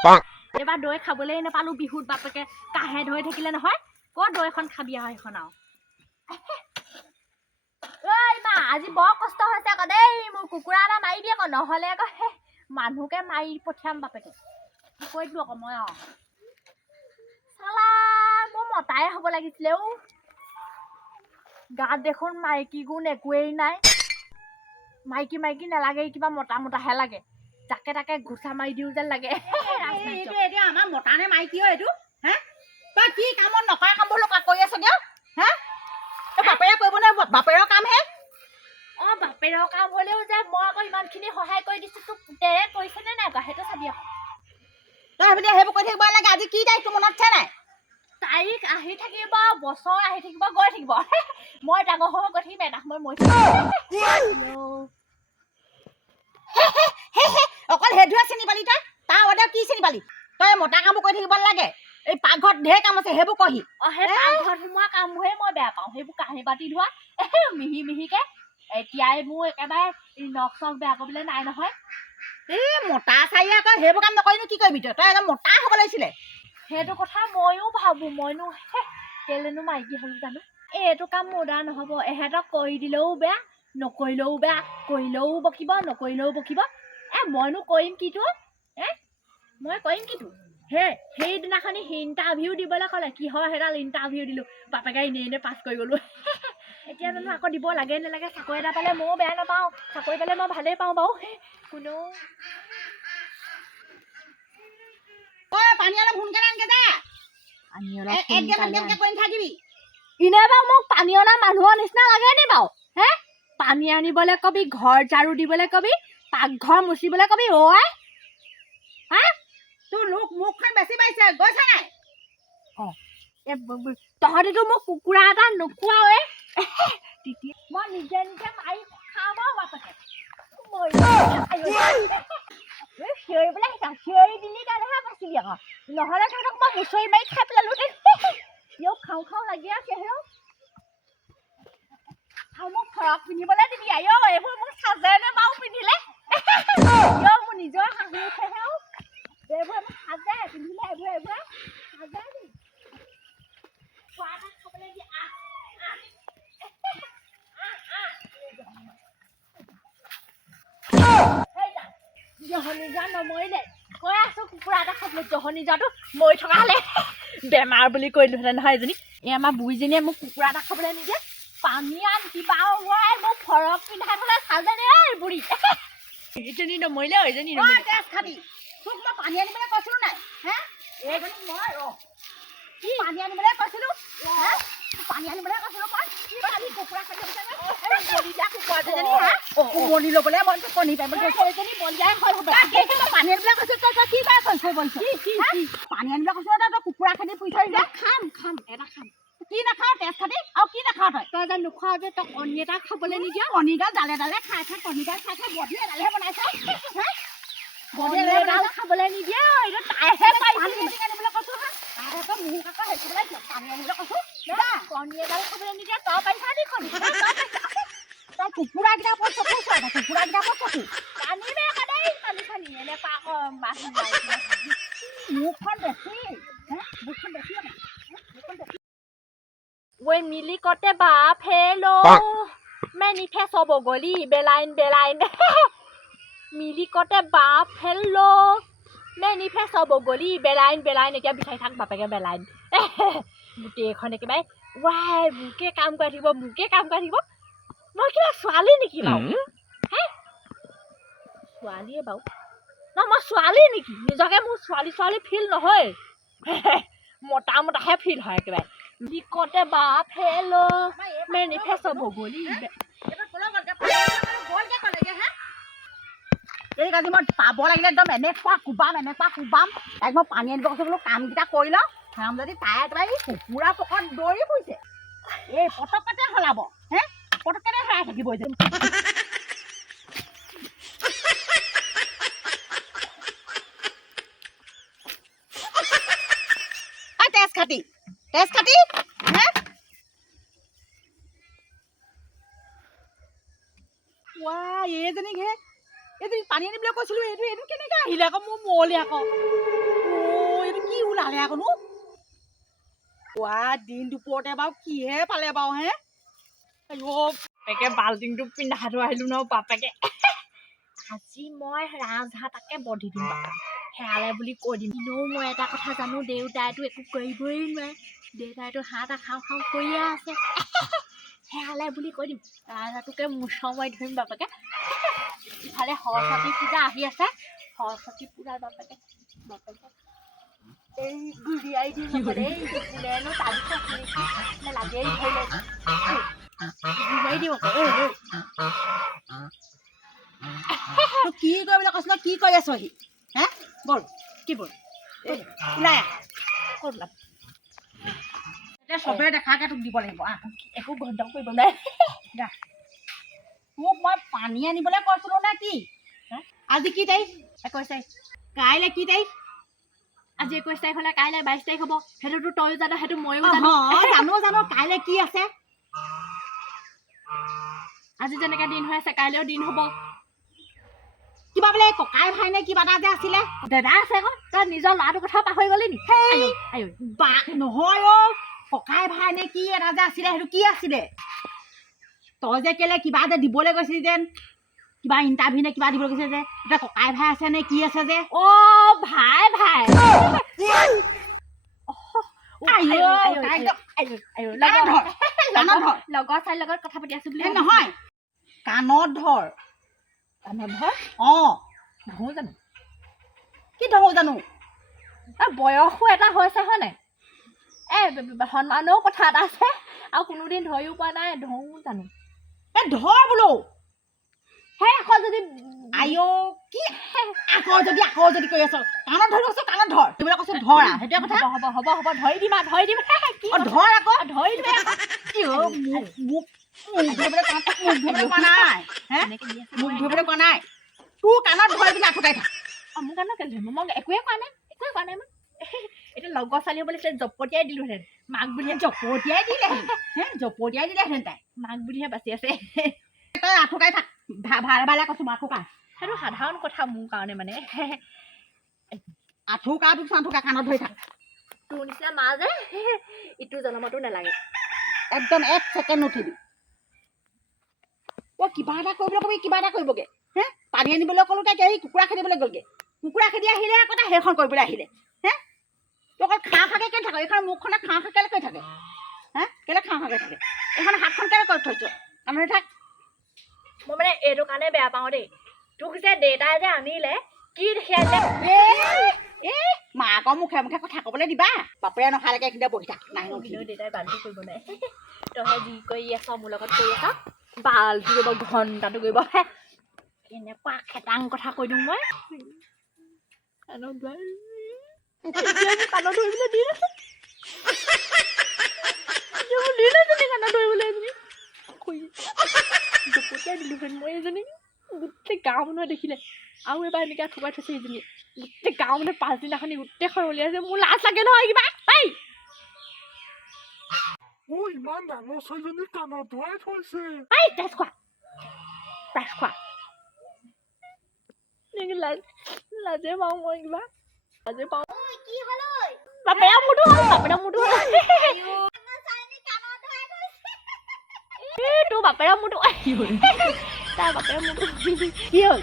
এবাৰ দৈ খাবলৈ নাপালো বিহুত বাপেকে কাহে ধৰি থাকিলে নহয় ক'ত দৈখন খাবি আৰু সেইখন আৰু ঐ মা আজি বৰ কষ্ট হৈছে আকৌ দেই মোৰ কুকুৰা এটা মাৰি দিয়ে আকৌ নহ'লে আকৌ মানুহকে মাৰি পঠিয়াম বাপেকে কি কৈ দিলো আকৌ মই আৰু চালা মোৰ মতাই হ'ব লাগিছিলে ও গাত দেখোন মাইকী গুণ একোৱেই নাই মাইকী মাইকী নালাগে কিবা মতা মতাহে লাগে যাকে তাকে ঘুচা মাৰি দিও যেন লাগে এতিয়া আমাৰ মতা নে মাইকী হয় এইটো হে তই কি কামত নকৰা কামবোৰ লোক কৰি আছ দিয় হে বাপেৰে কৰিব নে বাপেৰৰ কাম হে অ বাপেৰৰ কাম হলেও যে মই আকৌ ইমানখিনি সহায় কৰি দিছো তোক পুতেৰে কৰিছে নে নাই সেইটো চাবি আকৌ তই সেইবোৰ কৰি থাকিব লাগে আজি কি তাৰিখ তোৰ মনত আছে নাই তাৰিখ আহি থাকিব বছৰ আহি থাকিব গৈ থাকিব মই ডাঙৰ হৈ গৈ থাকিম এটা সময় মই অকল সেইটোহে চিনি পালি তই তাৰ আগতে কি চিনি পালি তই মতা কামবোৰ কৰি থাকিব নালাগে এই পাকঘৰত ঢেৰ কাম আছে সেইবোৰ কহি সেই পাকঘৰত সোমোৱা কামবোৰহে মই বেয়া পাওঁ সেইবোৰ কাঁহী বাতি ধোৱা মিহি মিহিকে এতিয়াই মোৰ একেবাৰে নখ চখ বেয়া কৰিবলৈ নাই নহয় এই মতা চাৰি আকৌ সেইবোৰ কাম নকৰিনো কি কৰিবি তই একদম মতা হ'ব লাগিছিলে সেইটো কথা ময়ো ভাবো মইনো কেলেনো মাইকী হলো জানো এইটো কাম মোৰ দ্বাৰা নহব এহেঁতক কৰি দিলেও বেয়া নকৰিলেও বেয়া কৰিলেও বকিব নকৰিলেও বকিব মইনো কৰিম কিটো মই কৰিম কিটো সেইদিনাখনি ইণ্টাৰভিউ দিবলৈ ক'লে কি হয় সেইডাল ইণ্টাৰভিউ দিলো বাপেকে এনে পাছ কৰি গলো এতিয়া জানো আকৌ দিব লাগে নালাগে চাকৰি এটা পালে ময়ো বেয়া নাপাওঁ চাকৰি পালে মই ভালেই পাওঁ বাৰু কোনেও পানী অলপ সোনকালে আনকে যা ইনে বাৰু মোক পানী অনা মানুহৰ নিচিনা লাগে নি বাৰু পানী আনিবলৈ কবি ঘৰ ঝাৰু দিবলৈ কবি পাকঘৰ মুচিবলৈ কবি তোৰ মুখখন বেছি পাইছে গৈছে নাই তহঁতিতো মোক কুকুৰা এটা নোখোৱাৱে তেতিয়া মই নিজে নিজে মাৰি খাম আৰু বাপেকে চিঞৰিবলৈ শিকাম চিঞৰি দিলি কাৰণেহে বাচিলি আকৌ নহ'লে তহঁতক মই মুচৰি মাৰি খাই পেলালো খাওঁ খাওঁ লাগি আছে আৰু মোক ফৰক পিন্ধিবলৈ দিবি এইবোৰ মোক সাজেনে বাৰু পিন্ধিলে মোৰ নিজৰ হাঁহি উঠেহে এইবোৰ মোক সাজে পিন্ধিলে এইবোৰ সাজে নি খোৱা এটা খাবলৈ দি জহনী যোৱা নমৰিলে কৈ আছো কুকুৰা এটা খাবলৈ জহনী যোৱাটো মৰি থকা হ'লে বেমাৰ বুলি কৈ দিলোহেঁতেন নহয় এজনী এই আমাৰ বুঢ়ীজনীয়ে মোক কুকুৰা এটা খাবলৈ নিদিয়ে পানী আন কিবা মোক ফৰক পিন্ধাই থ'লে চাজে নে বুঢ়ী ইজনী নমৰিলে ইজনী নমৰিলে খাবি তোক মই পানী আনিবলৈ কৈছিলো নাই এইজনী মই পানী আনিবলৈ কৈছিলো পানী আনিবলৈ কৈছিলো কুকুৰা উমনি ল'বলৈ মই কণী পাৰিব বলিয়াই হ'ল পানী আনিবলৈ কৈছিলো তই কি কৰে পানী আনিবলৈ কৈছিলো তই কুকুৰা খাটি পুহি থৈ খাম এটা খাম কি নাখাৱ তেজ খাটি আৰু কি নাখাৱ তই যে নোখোৱা যে তই কণী এটা খাবলৈ নিদিয়া কণীগাল ডালে ডালে খাই কণীগাল খাই বডি এডালহে বনাইছ বডি এডাল খাবলৈ নিদিয়া তাইহে পানী আনিবলৈ কৈছো মোক আকৌ সেইটোলৈ পানী আনিবলৈ কৈছো কণী এডাল খাবলৈ নিদিয়া তই পাইছা নি কণী তই কুকুৰাকেইটা ওপৰত চকু চোৱা কুকুৰাকেইটা ওপৰত চকু পানীৰে সদায় পানী এনেকুৱা আকৌ মাছ মুখখন বেছি মুখখন বেছি When Milikote Bap, hello. Manifesto Bogoli, Belain. Milikote Bap, hello. Manifesto Bogoli, Belain. এতিয়া বিচাৰি থাক বাপেকে বেলাইন গোটেইখন একেবাৰে মোকে কাম কৰি থাকিব মই কিবা ছোৱালী নেকি বাৰু ছোৱালীয়ে বাৰু মই ছোৱালী নেকি নিজকে মোৰ ছোৱালী ফিল নহয় মতাহে ফিল হয় একেবাৰে লিকতে বাপ হেলো মেনিফেsto বগলী এই কাজি মই পাব লাগিলে একদম এনেকুৱা কোবাম একদম পানী আনিব কৈছো বোলো কামকেইটা কৰি লওঁ যদি তাই একেবাৰে কুকুৰা পকত দৌৰি ফুৰিছে এই পটকতে সলাব পটকতে হেৰাই থাকিব তেজ খাটি এইজনী পানী আনিবলৈ কৈছিলো এইটো কেনেকে আহিলে আকৌ মোৰ মৰলি আকৌ এইটো কি ওলালে আকৌ নো কোৱা দিন দুপৰতে বাৰু কিহে পালে বাৰু হে বাপেকে বাল্টিংটো পিন্ধাটো আহিলো ন বাপেকে আজি মই ৰাজহাঁহ তাকে বধি দিম হেৰালে বুলি কৈ দিম এনেও মই এটা কথা জানো দেউতাইতো একো কৰিবই নোৱাৰে দেউতাইতো হাঁহ এটা খাওঁ খাওঁ কৰিয়ে আছে হেৰালে বুলি কৈ দিম ৰাজহাঁহটোকে মুচৰ মাৰি ধৰিম বাপেকে ইফালে সৰস্বতী পূজা আহি আছে সৰস্বতী পূজাৰ বাপেকে এই গুৰিয়াই দিম বাপেকে এই কোনেনো তাৰপিছত লাগেই ধৰিলে গুৰিয়াই দিম আকৌ কি কৰিবলৈ কৈছ কি কৰি আছ সি হে বল কি বল ওলাই ক'ত ওলাম এতিয়া চবেই দেখাকে তোক দিব লাগিব একো গণ্ডগোল কৰিব নাই তোক মই পানী আনিবলৈ কৈছিলো নে কি আজি কি তাৰিখ 21 তাৰিখ কাইলৈ কি তাৰিখ আজি 21 তাৰিখ হ'লে কাইলৈ 22 তাৰিখ হ'ব সেইটোতো তয়ো জানো সেইটো ময়ো জানো কাইলৈ কি আছে আজি যেনেকে দিন হৈ আছে কাইলৈও দিন হ'ব কিবা বোলে ককাই ভাই নে কিবা এটা যে আছিলে দাদা আছে আকৌ তই নিজৰ ল'ৰাটোৰ কথা পাহৰি গলি নি বা নহয় ককাই ভাই নে কি এটা যে আছিলে সেইটো কি আছিলে তই যে কেলে কিবা যে দিবলৈ গৈছিলি যেন কিবা ইণ্টাৰভিউ নে কিবা দিবলৈ গৈছিলে যে এতিয়া ককাই ভাই আছে নে কি আছে যে ভাই লগৰ চাই লগত কথা পাতি আছো বুলি নহয় কাণত ধৰ ধৰো জানো কি ধৰো জানো বয়সো এটা হৈছে হয় নাই সন্মানৰো কথা এটা আছে আৰু কোনোদিন ধৰিও পোৱা নাই ধৰো জানো ধৰ বোলো সেই আকৌ যদি কি আকৌ যদি কৈ আছ কাণত ধৰি কৈছ কাণত ধৰ এইবিলাক কৈছো ধৰ সেইটোৱে কথা হ'ব ধৰি দিম কি ধৰ আকৌ ধৰি দিম মোক ধৰিবলৈ কোৱা নাই তোৰ কাণত ধৰি পিনে আঁঠুকাই থাক মোৰ কাণত কেলে ধৰিম মই একোৱে কোৱা নাই মই এতিয়া লগৰ ছোৱালী বুলি জপতিয়াই দিলোহেঁতেন মাক বুলি জপতিয়াই দিলেহেঁতেন তাই মাক বুলিহে বাচি আছে তই আঁঠুকাই থাক ভালে কৈছো আঁঠুকা সেইটো সাধাৰণ কথা মোৰ কাৰণে মানে আঁঠুকা কাণত ধৰি থাক তোৰ নিচিনা মা যে ইটো জনমতো নালাগে একদম 1 ছেকেণ্ড নুঠিবি কিবা এটা কৰিবলৈ কবি কিবা এটা কৰিবগে পানী আনিবলৈ ক'লো তাই এই কুকুৰা খেদিবলৈ গ'লগে কুকুৰা খেদি আহিলে আকৌ তাই সেইখন কৰিবলৈ আহিলে তোৰ অকল খাঁ খাকে কেলে থাক এইখন মুখখনে খাঁ খাকে কৈ থাকে কেলে খাঁ খাকে থাকে এইখন হাতখন কেলে কৰি থৈছ কাণত থাক মই মানে এইটো কাৰণে বেয়া পাওঁ দেই তোক যে দেউতাই যে আনিলে কি মাকৰ মুখে মুখে কথা ক'বলৈ দিবা বাপেৰে নখালৈকে এইখিনিতে বহি থাক নাই দেউতাই বাল্টি কৰিব নাই তই যি কৰি আছ মোৰ লগত কৰি আছ বাল্টি কৰিব ঘণ্টাটো কৰিব এনেকুৱা খেটাং কথা কৈ দিওঁ মই কাণত ধৰিবলৈ দিন আছে কাণত ধৰিবলৈ দুপতিয়াই দিলোহেঁতেন মই এজনী গোটেই গাঁও মানুহে দেখিলে আৰু এবাৰ এনেকৈ থুকাই থৈছে সেইজনী গোটেই গাঁও মানুহে পাছদিনাখনি গোটেইখন উলিয়াইছে মোৰ লাজ লাগে নহয় কিবা ইমান ডাঙৰ ছোৱালীজনী কাণত ধৰাই থৈছে তেজ খোৱা লাজে পাওঁ মই কিবা লাজে পাওঁ বাপেৰা মোৰটো হ'ল তোৰ বাপেৰা মোৰটো তাৰ বাপেৰা মোৰটো কি হ'ল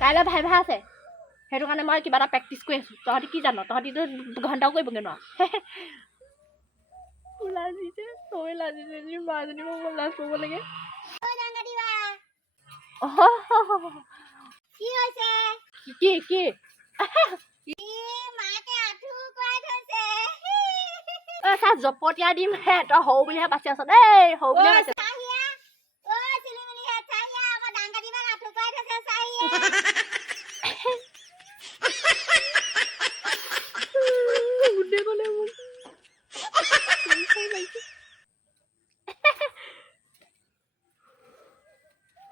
কাইলৈ ভাই আছে সেইটো কাৰণে মই কিবা এটা প্ৰেক্টিচ কৰি আছো তহঁতি কি জান তহঁতিতো ঘণ্টাও কৰিবগৈ নোৱাৰ লাজিছে তই লাজিছে মাজনী মই লাজ কৰিব লাগে কি চা জপতিয়াই দিম হে তই সৰু বুলিহে বাচি আছ দেই সৰু বুলিহে বাচি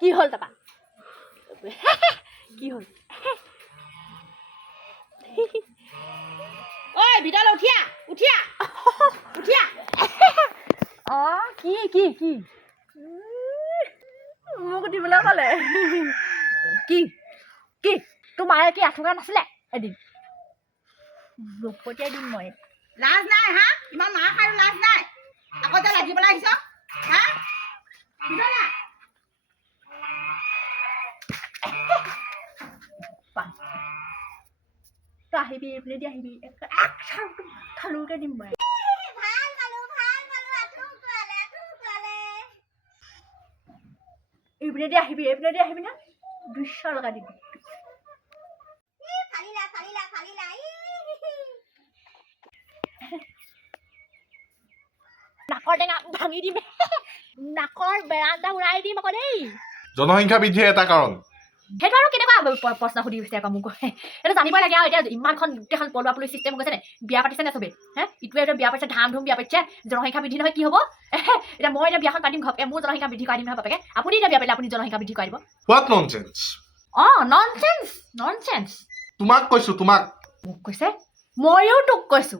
কি হ'ল তাৰপা কি হ'ল ভিতৰলৈ উঠিয়া কি মোক দিবলৈ ক'লে কি কি তোৰ মায়ে কি আঁঠুকা নাছিলে এদিন ৰূপতিয়াই দিম মই লাজ নাই হা ইমান মাৰ খাই লাজ নাই আকৌ তই লাগিবলৈ আহিছ হা বুজালা তই আহিবি এইপিনে দি আহিবি খালুকে দিম মই এইপিনে দি আহিবি না দৃশ্য লগাই দিবি নাকৰ টেঙা ভাঙি দিম নাকৰ বেৰান্দা উৰাই দিম আকৌ দেই জনসংখ্যা বৃদ্ধিৰ এটা কাৰণ সেইটো আৰু কেনেকুৱা প্ৰশ্ন সুধি গৈছে আকৌ মোক এইটো জানিবই লাগে আৰু এতিয়া ইমানখন গোটেইখন পলোৱা পলোৱা চিষ্টেম গৈছে নে বিয়া পাতিছে নে চবে হে ইটোৱে বিয়া পাতিছে ধাম ধুম বিয়া পাতিছে জনসংখ্যা বৃদ্ধি নহয় কি হ'ব এতিয়া মই এতিয়া বিয়াখন পাতিম ঘপকে মোৰ জনসংখ্যা বৃদ্ধি কৰাই দিম নহয় বাপেকে আপুনি এতিয়া বিয়া পাতিলে আপুনি জনসংখ্যা বৃদ্ধি কৰাই দিব হোৱাট ননচেন্স ননচেন্স তোমাক কৈছো তোমাক মোক কৈছে ময়ো তোক কৈছো